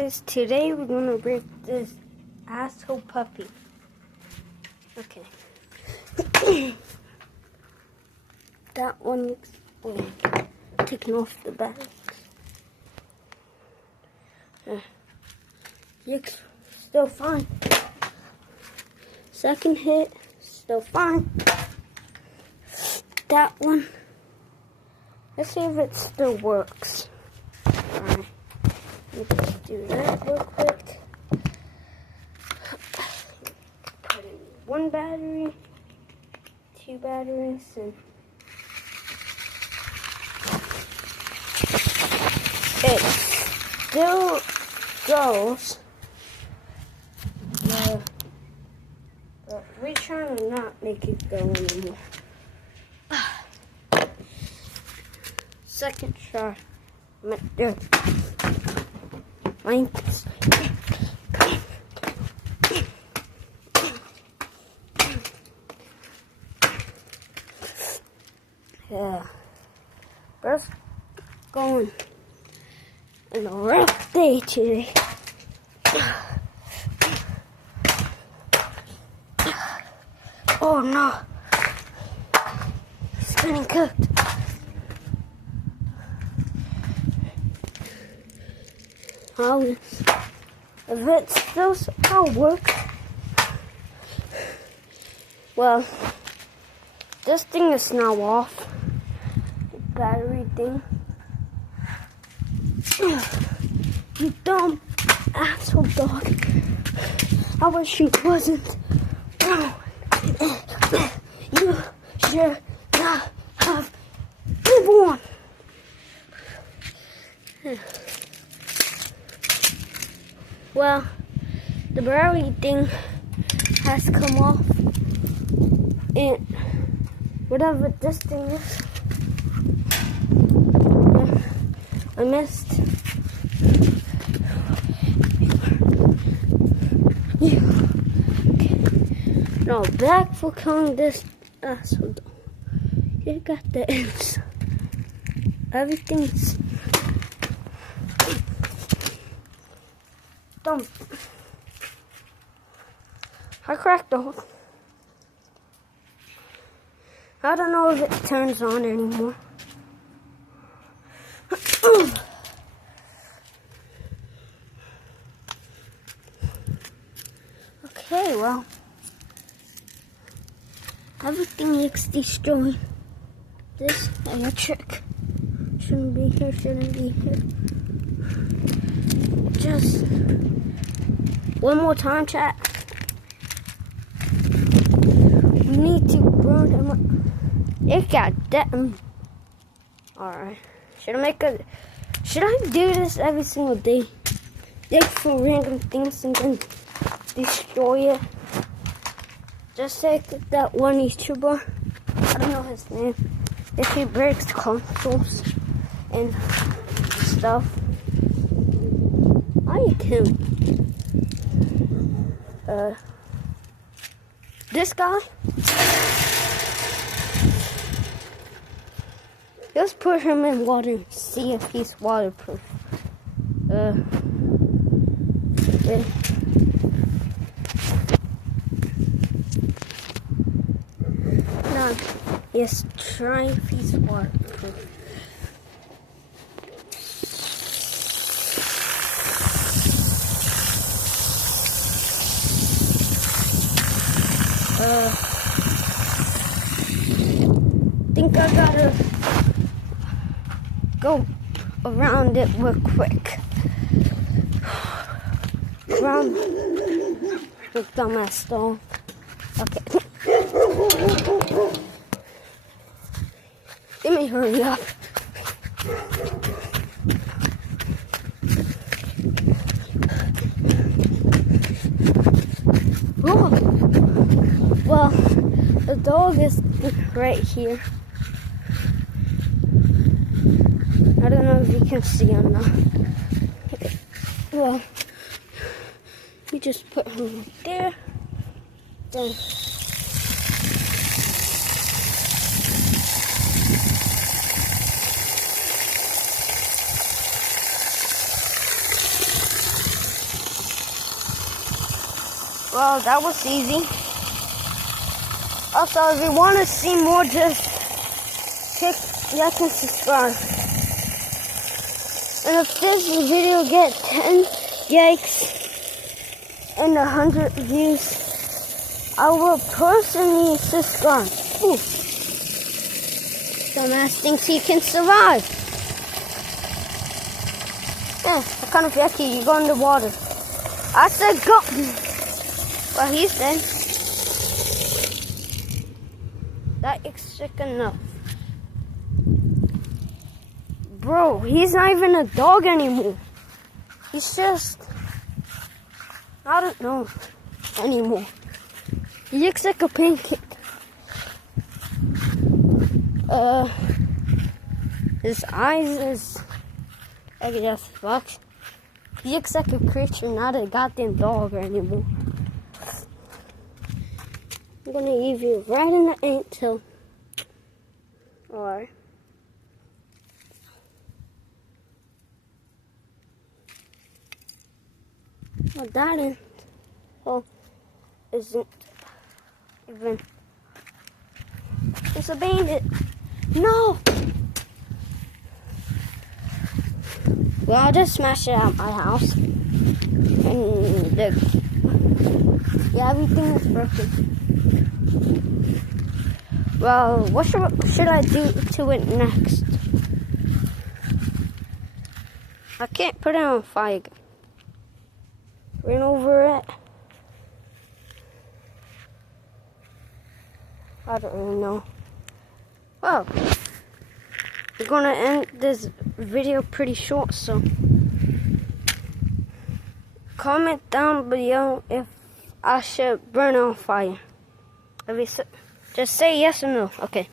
guys, today we're gonna break this asshole puppy. Okay. That one looks weird. Taking off the bags. Looks still fine. Second hit, still fine. That one, let's see if it still works. Alright. Let's do that real quick. Put in one battery, 2 batteries, and it still goes. But we're trying to not make it go anymore. Second try. Yeah, birth going in a rough day today. Oh no, it's getting cooked. If it still somehow works, well, this thing is now off. The battery thing. You dumb asshole dog. I wish you wasn't. No. You should not have been born. Well, the battery thing has come off, and whatever this thing is, I missed. No, back for calling this asshole. You got the ends. Everything's dumb. I cracked the hole. I don't know if it turns on anymore. Okay, well, everything looks destroyed. This electric shouldn't be here, shouldn't be here. Just one more time, chat. We need to burn them up. It got that. Alright. Should I do this every single day? Look for random things and then destroy it. Just like that one YouTuber. I don't know his name. If he breaks consoles and stuff, I like him. This guy. Let's put him in water and see if he's waterproof. Yeah. Now, let's try if he's waterproof. Think I gotta go around it real quick. Around the dumbass stone. Okay. Let me hurry up. Oh. Well, the dog is right here. I don't know if you can see or not. Well, we just put him right there. Then Well, that was easy. Also, if you want to see more, just click like and subscribe. And if this video gets 10 likes and 100 views, I will personally subscribe. Ooh. Dumbass thinks he can survive. Yeah, I kind of lucky you go in the water. I said go. But he's dead. That is sick enough. Bro, he's not even a dog anymore. He's just, I don't know anymore. He looks like a pancake. His eyes is, I guess, fuck. He looks like a creature, not a goddamn dog anymore. I'm gonna leave you right in the anthill. Or well, that anthill isn't even. It's a bandit. No! Well, I'll just smash it out my house. And everything is broken. Well, what should I do to it next? I can't put it on fire. Run over it. I don't really know. Well, we're gonna end this video pretty short, so comment down below if I should burn on fire. Just say yes or no. Okay.